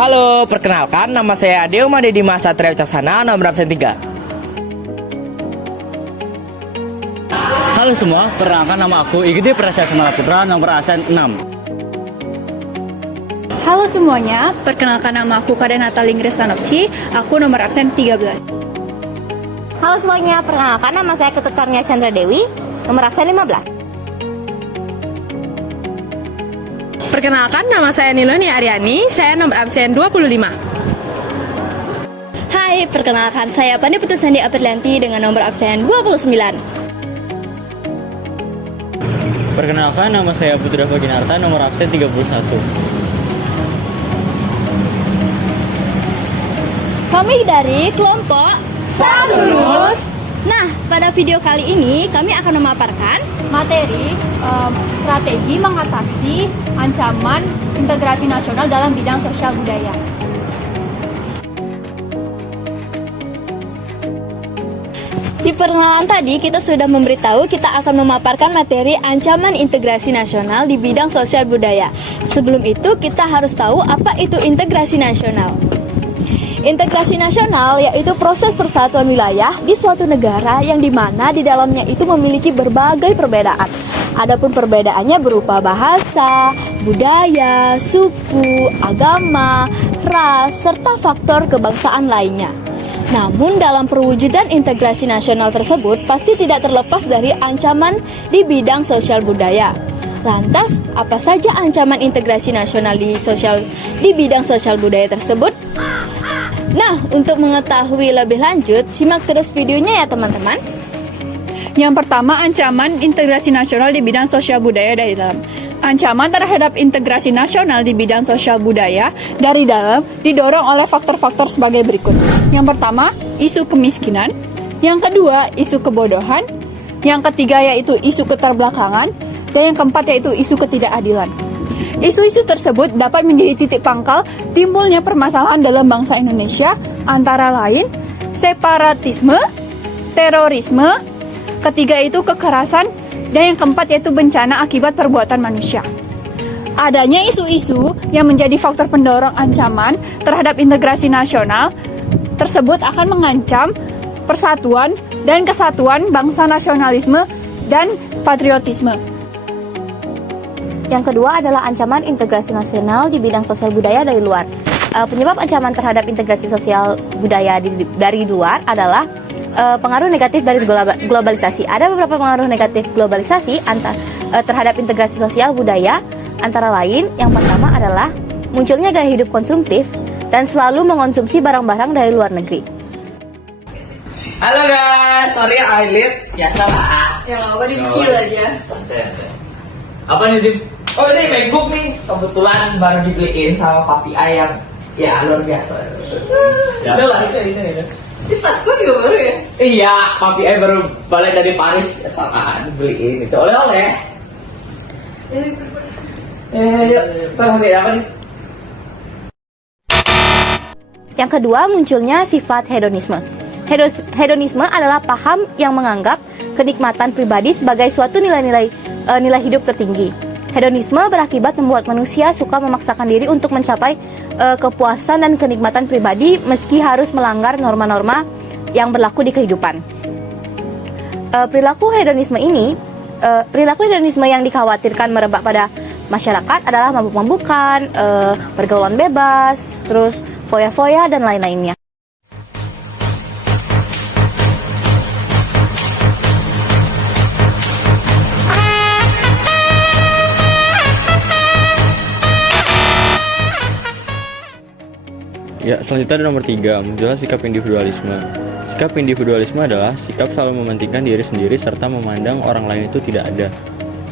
Halo, perkenalkan nama saya Adeo Madedi Satria Wicasana, nomor absen 3. Halo semua, perkenalkan nama aku Igede Prasya Samaraputra, nomor absen 6. Halo semuanya, perkenalkan nama aku Karen Natalie Ingris-Tanopski, aku nomor absen 13. Halo semuanya, perkenalkan nama saya Ketut Karnia Chandra Dewi, nomor absen 15. Perkenalkan, nama saya Niloni Aryani, saya nomor absen 25. Hai, perkenalkan saya Pani Putusandi Aprilianti dengan nomor absen 29. Perkenalkan nama saya Putra Vaginarta, nomor absen 31. Kami dari kelompok Saturus. Nah, pada video kali ini kami akan memaparkan materi strategi mengatasi ancaman integrasi nasional dalam bidang sosial budaya. Di perkenalan tadi kita sudah memberitahu kita akan memaparkan materi ancaman integrasi nasional di bidang sosial budaya. Sebelum itu kita harus tahu apa itu integrasi nasional. Integrasi nasional yaitu proses persatuan wilayah di suatu negara yang dimana di dalamnya itu memiliki berbagai perbedaan. Adapun perbedaannya berupa bahasa, budaya, suku, agama, ras, serta faktor kebangsaan lainnya. Namun dalam perwujudan integrasi nasional tersebut pasti tidak terlepas dari ancaman di bidang sosial budaya. Lantas, apa saja ancaman integrasi nasional di bidang sosial budaya tersebut? Nah, untuk mengetahui lebih lanjut, simak terus videonya ya teman-teman. Yang pertama, ancaman integrasi nasional di bidang sosial budaya dari dalam. Ancaman terhadap integrasi nasional di bidang sosial budaya dari dalam didorong oleh faktor-faktor sebagai berikut. Yang pertama, isu kemiskinan. Yang kedua, isu kebodohan. Yang ketiga yaitu isu keterbelakangan. Dan yang keempat yaitu isu ketidakadilan. Isu-isu tersebut dapat menjadi titik pangkal timbulnya permasalahan dalam bangsa Indonesia, antara lain separatisme, terorisme, ketiga itu kekerasan, dan yang keempat yaitu bencana akibat perbuatan manusia. Adanya isu-isu yang menjadi faktor pendorong ancaman terhadap integrasi nasional tersebut akan mengancam persatuan dan kesatuan bangsa, nasionalisme dan patriotisme. Yang kedua adalah ancaman integrasi nasional di bidang sosial budaya dari luar. Penyebab ancaman terhadap integrasi sosial budaya dari luar adalah pengaruh negatif dari globalisasi. Ada beberapa pengaruh negatif globalisasi terhadap integrasi sosial budaya, antara lain yang pertama adalah munculnya gaya hidup konsumtif dan selalu mengonsumsi barang-barang dari luar negeri. Halo guys, sorry Ailit. Biasa lah. Yang apa dicicil aja. Santai. Apa nih, Dim? Oh, ini MacBook nih. Kebetulan baru dibeliin sama papi ayam. Ya, luar biasa. Udah lah, itu. Tasku juga baru ya? Iya, papi ayam baru balik dari Paris. Sama dibeliin itu oleh-oleh. Yuk. Pakai apa nih? Yang kedua, munculnya sifat hedonisme. Hedonisme adalah paham yang menganggap kenikmatan pribadi sebagai suatu nilai hidup tertinggi. Hedonisme berakibat membuat manusia suka memaksakan diri untuk mencapai kepuasan dan kenikmatan pribadi meski harus melanggar norma-norma yang berlaku di kehidupan. Perilaku hedonisme yang dikhawatirkan merebak pada masyarakat adalah mabuk-mabukan, pergaulan bebas, terus foya-foya dan lain-lainnya. Ya, selanjutnya ada nomor 3, muncullah sikap individualisme. Sikap individualisme adalah sikap selalu mementingkan diri sendiri serta memandang orang lain itu tidak ada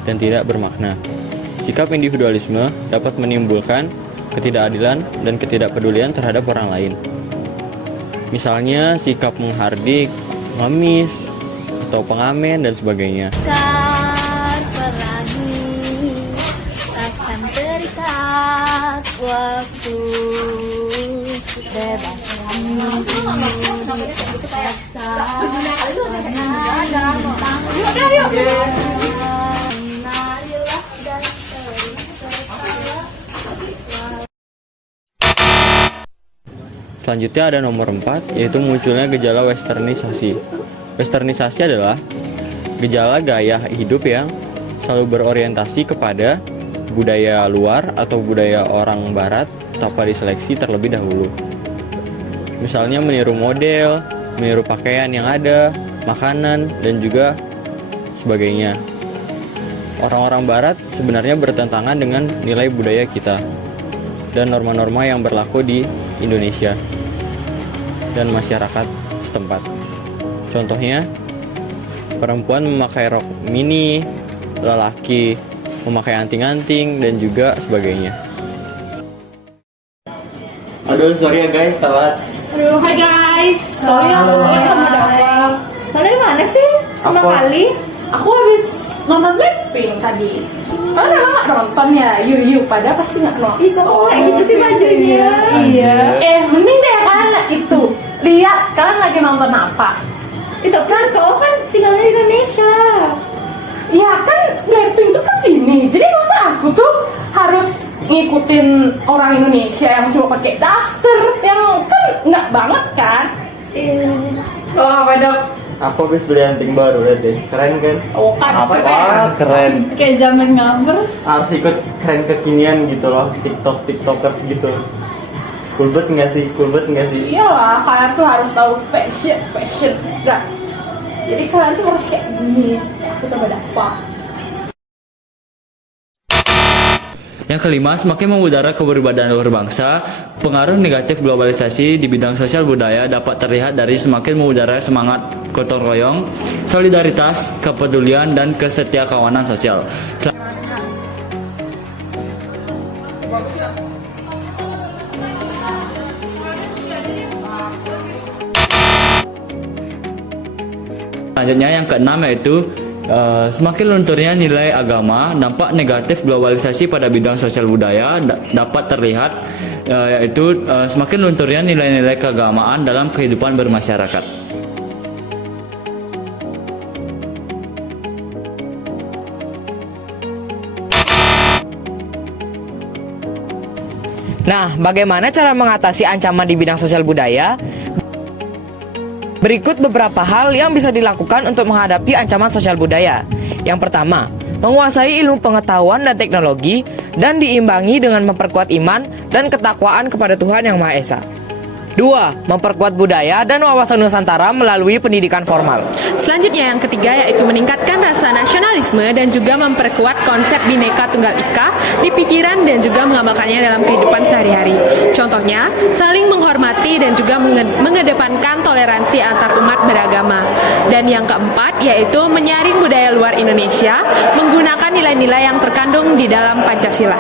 dan tidak bermakna. Sikap individualisme dapat menimbulkan ketidakadilan dan ketidakpedulian terhadap orang lain. Misalnya sikap menghardik, pengemis, atau pengamen dan sebagainya. Akan terikat waktu bebas Selanjutnya ada nomor 4, yaitu munculnya gejala westernisasi. Westernisasi adalah gejala gaya hidup yang selalu berorientasi kepada budaya luar atau budaya orang barat tanpa diseleksi terlebih dahulu. Misalnya meniru model, meniru pakaian yang ada, makanan, dan juga sebagainya. Orang-orang barat sebenarnya bertentangan dengan nilai budaya kita dan norma-norma yang berlaku di Indonesia dan masyarakat setempat. Contohnya, perempuan memakai rok mini, lelaki memakai anting-anting, dan juga sebagainya. Aduh, sorry ya guys, telat. Aduh, hai guys. Sorry aku telat sama Dawang. Kalian di mana sih? Sama Aku- kali? Aku habis nonton Blackpink tadi. Kalian udah lama nonton ya? Yuk, pada pasti nggak nonton. Ih, kamu kayak gitu sih bajunya. Iya. Mending deh kalian itu lihat kalian lagi nonton apa. Itu kan kau kan tinggalnya di Indonesia. Ya kan Blackpink tuh kesini. Jadi masa aku tuh harus ngikutin orang Indonesia yang cuma pakai daster, yang kan nggak banget kan? Oh, apa dong? Aku habis beli anting baru deh, keren kan? Oh kan, Apa, keren. Wah, keren. Kayak zaman ngaber. Harus ikut tren kekinian gitu loh, tiktokers gitu. Cool banget nggak sih? Iyalah, kalian tuh harus tahu fashion, enggak. Jadi kalian tuh harus kayak gini. Aku sama Dafa. Yang kelima, semakin memudara keberbedaan luar bangsa, pengaruh negatif globalisasi di bidang sosial budaya dapat terlihat dari semakin memudara semangat gotong royong, solidaritas, kepedulian, dan kesetiakawanan sosial. Selanjutnya yang keenam yaitu semakin lunturnya nilai agama, dampak negatif globalisasi pada bidang sosial budaya dapat terlihat yaitu semakin lunturnya nilai-nilai keagamaan dalam kehidupan bermasyarakat. Nah, bagaimana cara mengatasi ancaman di bidang sosial budaya? Berikut beberapa hal yang bisa dilakukan untuk menghadapi ancaman sosial budaya. Yang pertama, menguasai ilmu pengetahuan dan teknologi dan diimbangi dengan memperkuat iman dan ketakwaan kepada Tuhan Yang Maha Esa. 2. Memperkuat budaya dan wawasan Nusantara melalui pendidikan formal. Selanjutnya yang ketiga yaitu meningkatkan rasa nasionalisme dan juga memperkuat konsep Bhinneka Tunggal Ika di pikiran dan juga mengamalkannya dalam kehidupan sehari-hari. Contohnya, saling menghormati dan juga mengedepankan toleransi antar umat beragama. Dan yang keempat yaitu menyaring budaya luar Indonesia menggunakan nilai-nilai yang terkandung di dalam Pancasila.